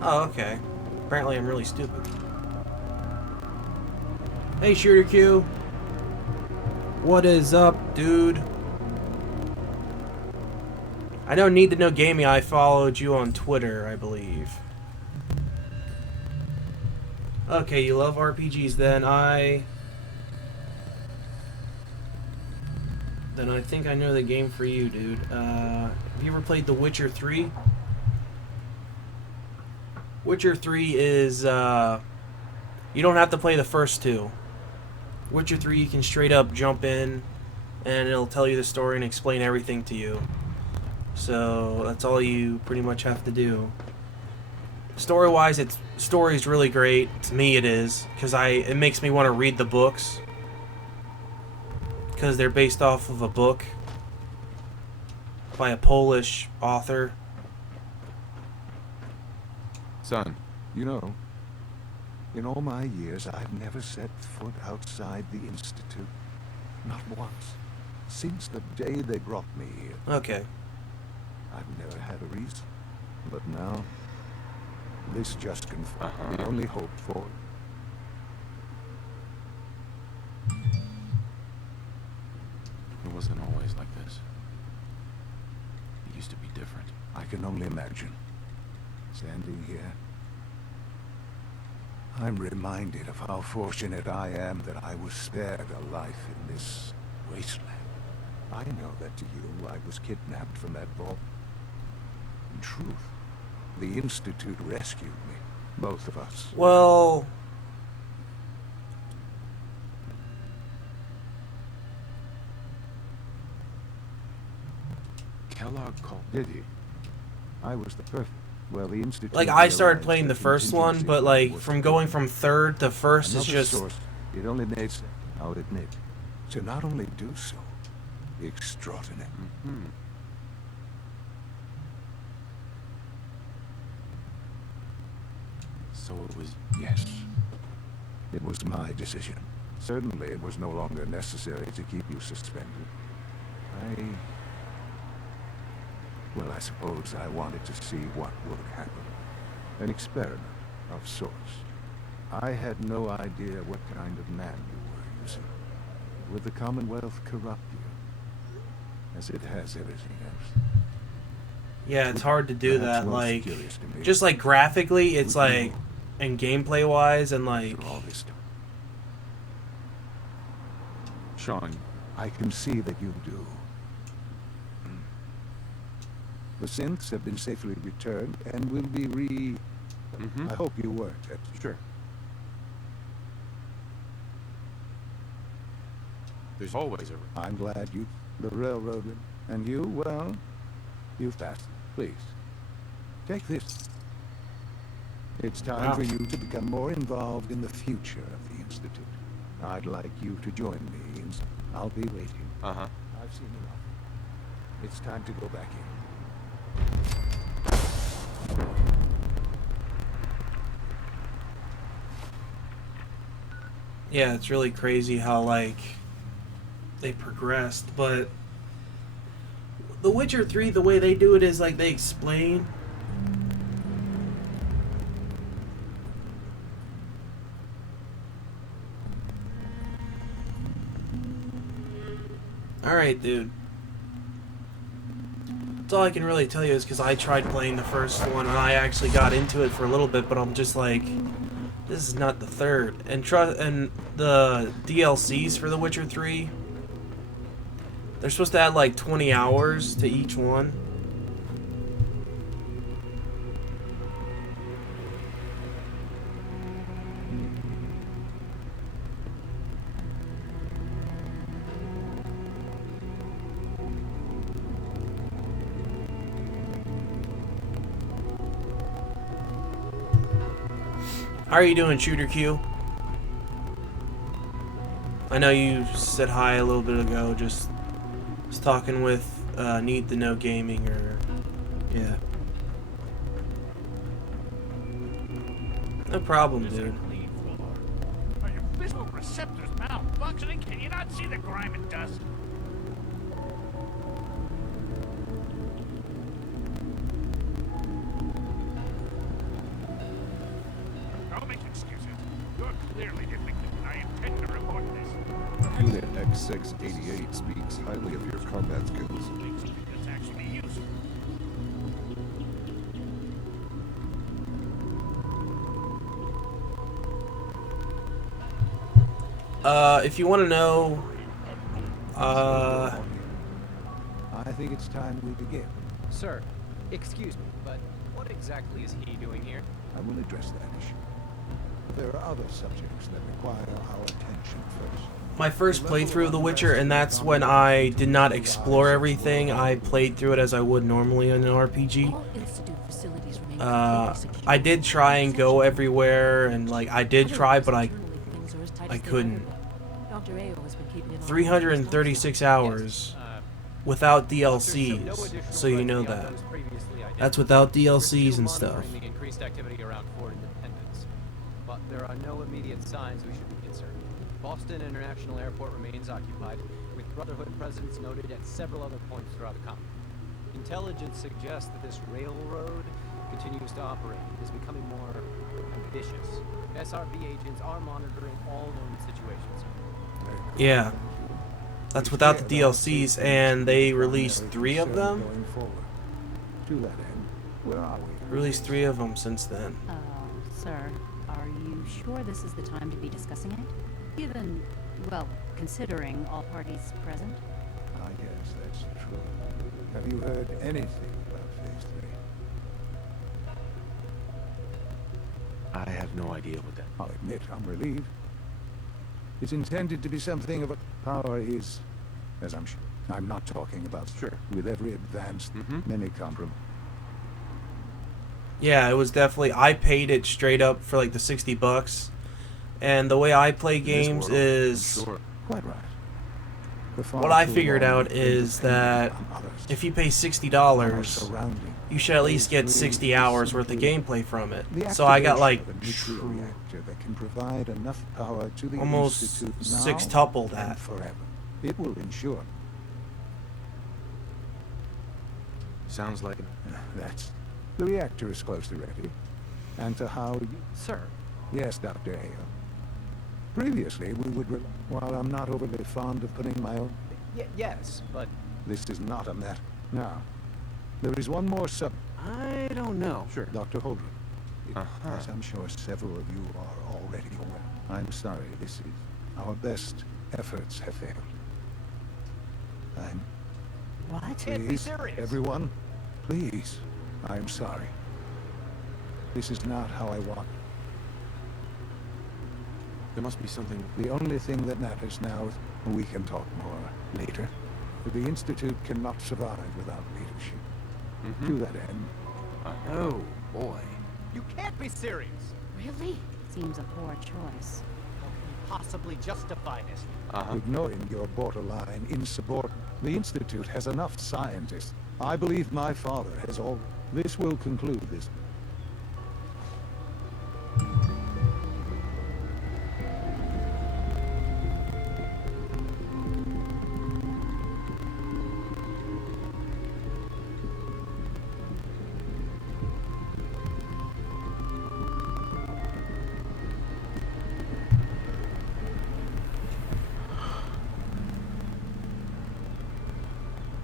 Oh, okay. Apparently I'm really stupid. Hey, Shooter Q. What is up, dude? I don't need to know gaming. I followed you on Twitter, I believe. Okay, you love RPGs, then I think I know the game for you, dude. Have you ever played The Witcher 3? Witcher 3 is, you don't have to play the first two. Witcher 3, you can straight up jump in, and it'll tell you the story and explain everything to you. So, that's all you pretty much have to do. Story-wise, story's really great. To me, it is, because it makes me want to read the books. Because they're based off of a book by a Polish author. Son, you know, in all my years, I've never set foot outside the Institute. Not once. Since the day they brought me here. Okay. I've never had a reason. But now, this just confirmed the only hope for it. It wasn't always like this. It used to be different. I can only imagine. Standing here, I'm reminded of how fortunate I am that I was spared a life in this wasteland. I know that to you, I was kidnapped from that vault. In truth, the Institute rescued me. Both of us. Well... Kellogg called. Did he? I was the perfect. Well, the Institute. Like, I started playing the first one, but, like, from going from third to first is just... Source, it only made sense, I'll admit, to not only do so, extraordinary. Mm-hmm. So it was... Yes. It was my decision. Certainly it was no longer necessary to keep you suspended. Well, I suppose I wanted to see what would happen. An experiment of sorts. I had no idea what kind of man you were, you see. Would the Commonwealth corrupt you? As it has everything else. Yeah, it's hard to do Perhaps that, most like... curious to me. Just, like, graphically, it's, like... And gameplay-wise, and, like... All this time. Sean, I can see that you do. The synths have been safely returned and will be I hope you weren't. Sure. There's always a... I'm glad you... The railroad... And you, well... You've passed. Please. Take this. It's time for you to become more involved in the future of the Institute. I'd like you to join me. I'll be waiting. Uh-huh. I've seen enough. It's time to go back in. Yeah, it's really crazy how, like, they progressed, but The Witcher 3, the way they do it is, like, they explain. Alright, dude. That's all I can really tell you is because I tried playing the first one and I actually got into it for a little bit, but I'm just like, this is not the third. And the DLCs for The Witcher 3, they're supposed to add like 20 hours to each one. How are you doing, Shooter Q? I know you said hi a little bit ago, just was talking with Need to Know Gaming, or yeah. No problem, dude. Are your physical receptors malfunctioning? Can you not see the grime and dust? 688 speaks highly of your combat skills. That's actually useful. If you want to know, I think it's time we begin. Sir, excuse me, but what exactly is he doing here? I will address that issue. There are other subjects that require our attention first. my first playthrough of The Witcher, and that's when I did not explore everything. I played through it as I would normally in an RPG. I did try and go everywhere, and like I did try, but I couldn't. 336 hours without DLCs, so you know that. That's without DLCs and stuff. The increased activity around Fort Independence, but there are no immediate signs we should be concerned. Boston International Airport remains occupied, with Brotherhood presence noted at several other points throughout the continent. Intelligence suggests that this railroad continues to operate and is becoming more ambitious. SRB agents are monitoring all known situations. Yeah. That's without the DLCs, and they released 3 of them? Going forward. To that end, where are we? Released 3 of them since then. Sir, are you sure this is the time to be discussing it? Given, well, considering all parties present? I guess that's true. Have you heard anything about Phase 3? I have no idea what that. I'll admit I'm relieved. It's intended to be something of a... Power is, as I'm sure. I'm not talking about... Sure. With every advance, many compromise. Yeah, it was definitely... I paid it straight up for like the $60. And the way I play games is... Sure. Quite right. What I figured out is that if you pay $60, you should at least get 60 hours worth of gameplay from it. So I got like reactor that can provide enough power to the almost Institute now six-tuple and that. forever. It will ensure. Sounds like That's the reactor is close to ready. And to how you... Sir, Yes, Dr. Hale. Previously, we would... While I'm not overly fond of putting my own... yes, but This is not a matter. Now, there is one more sub... I don't know. Sure. Dr. Holdren. Uh-huh. As I'm sure several of you are already aware. I'm sorry, this is... Our best efforts have failed. I'm... What? can't be Please, serious. everyone, please. I'm sorry. This is not how I want. There must be something. The only thing that matters now is we can talk more later. The Institute cannot survive without leadership. To that end, Oh boy. you can't be serious. Really? Seems a poor choice. How can you possibly justify this? ignoring your borderline insubordinate, the Institute has enough scientists. I believe my father has all... This will conclude this.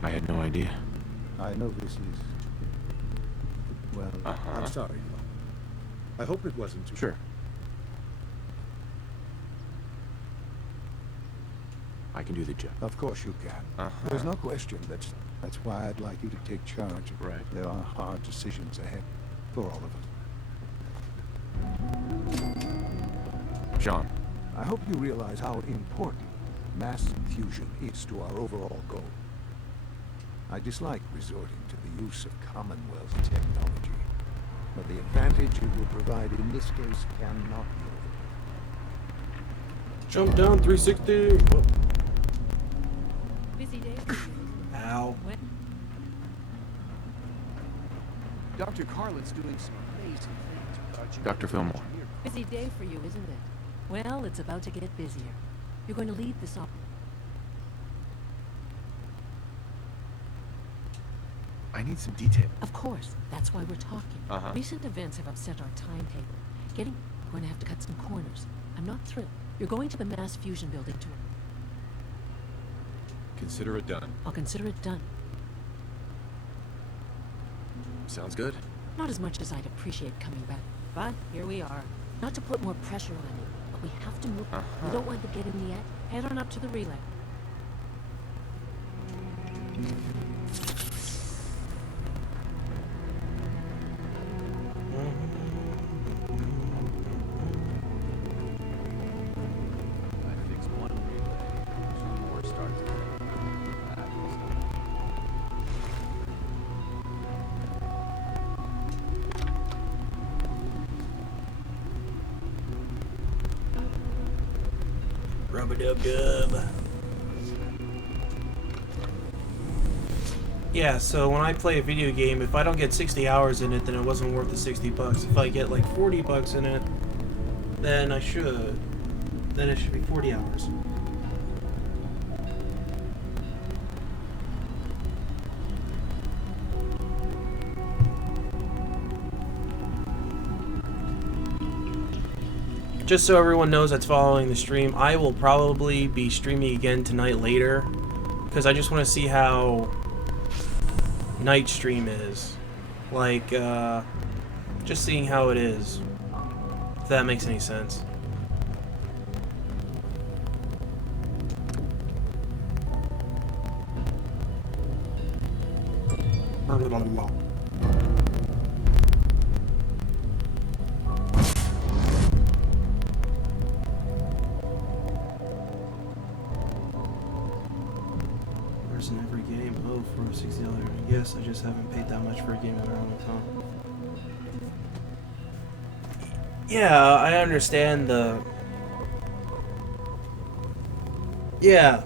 I had no idea. I know this is... Well, I'm sorry. I hope it wasn't too... Sure. I can do the job. Of course you can. There's no question. That's why I'd like you to take charge. Right. There are hard decisions ahead for all of us. John. I hope you realize how important mass fusion is to our overall goal. I dislike resorting to the use of Commonwealth technology, but the advantage it will provide in this case cannot be overlooked. Jump down 360. Busy day. Ow. Dr. Carlin's doing some amazing things with our genetic Dr. Fillmore. engineering. Busy day for you, isn't it? Well, it's about to get busier. You're going to lead this op... I need some detail. Of course, that's why we're talking. Recent events have upset our timetable. We're going to have to cut some corners. I'm not thrilled. You're going to the mass fusion building to... Consider it done. I'll consider it done. Sounds good. Not as much as I'd appreciate coming back, but here we are. Not to put more pressure on you, but we have to move. We don't want to get in the end. Head on up to the relay. I fixed one relay. 2 more starts today. That was Rub-a-dub-dub. Yeah, so when I play a video game, if I don't get 60 hours in it, then it wasn't worth the 60 bucks. If I get like 40 bucks in it, then I should. Then it should be 40 hours. Just so everyone knows that's following the stream, I will probably be streaming again tonight later, because I just want to see how night stream is. Like, just seeing how it is. If that makes any sense. There's in every game. Oh, for $60. Yes, I just haven't paid that much for a game in a long time. Yeah, I understand the... Yeah.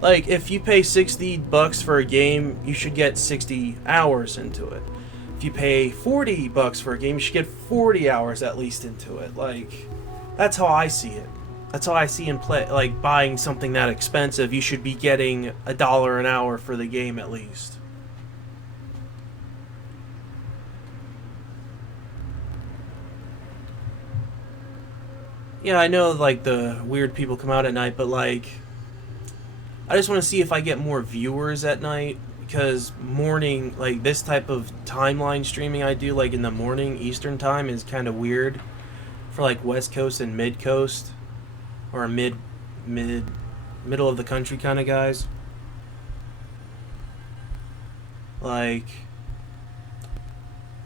Like, if you pay 60 bucks for a game, you should get 60 hours into it. If you pay 40 bucks for a game, you should get 40 hours at least into it. Like, that's how I see it. That's how I see in play. Like, buying something that expensive, you should be getting $1 an hour for the game at least. Yeah, I know, like, the weird people come out at night, but, like, I just want to see if I get more viewers at night, because morning, like, this type of timeline streaming I do, like, in the morning, Eastern time, is kind of weird for, like, West Coast and Mid Coast, or middle of the country kind of guys. Like,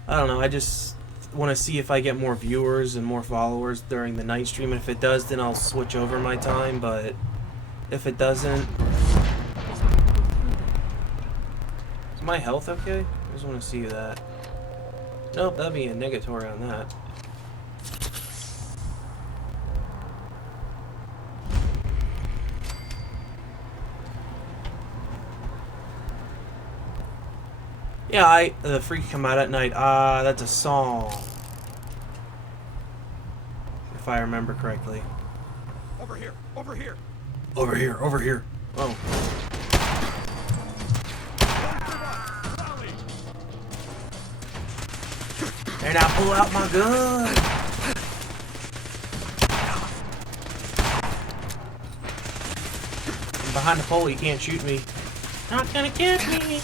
I don't know, I just want to see if I get more viewers and more followers during the night stream. If it does, then I'll switch over my time, but if it doesn't... Is my health okay? I just want to see that. Nope, that'd be a negatory on that. Yeah, the freak come out at night. That's a song. If I remember correctly. Over here! Over here! Over here, over here. Oh. And I pull out my gun. I'm behind the pole, you can't shoot me. Not gonna get me.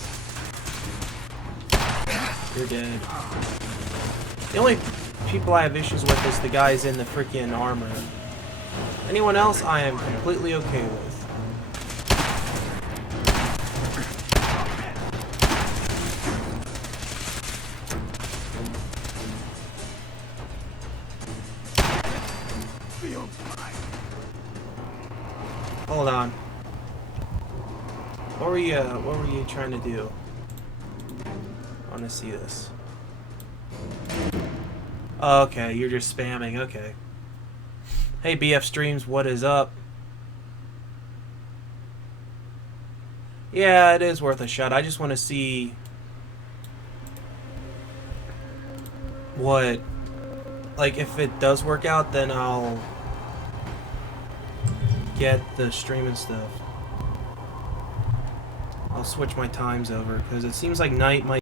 You're dead. The only people I have issues with is the guys in the freaking armor. Anyone else, I am completely okay with. Hold on. What were you trying to do? I want to see this. Oh, okay, you're just spamming. Okay. Hey, BF Streams, what is up? Yeah, it is worth a shot. I just want to see what, like, if it does work out, then I'll get the stream and stuff. I'll switch my times over, because it seems like night might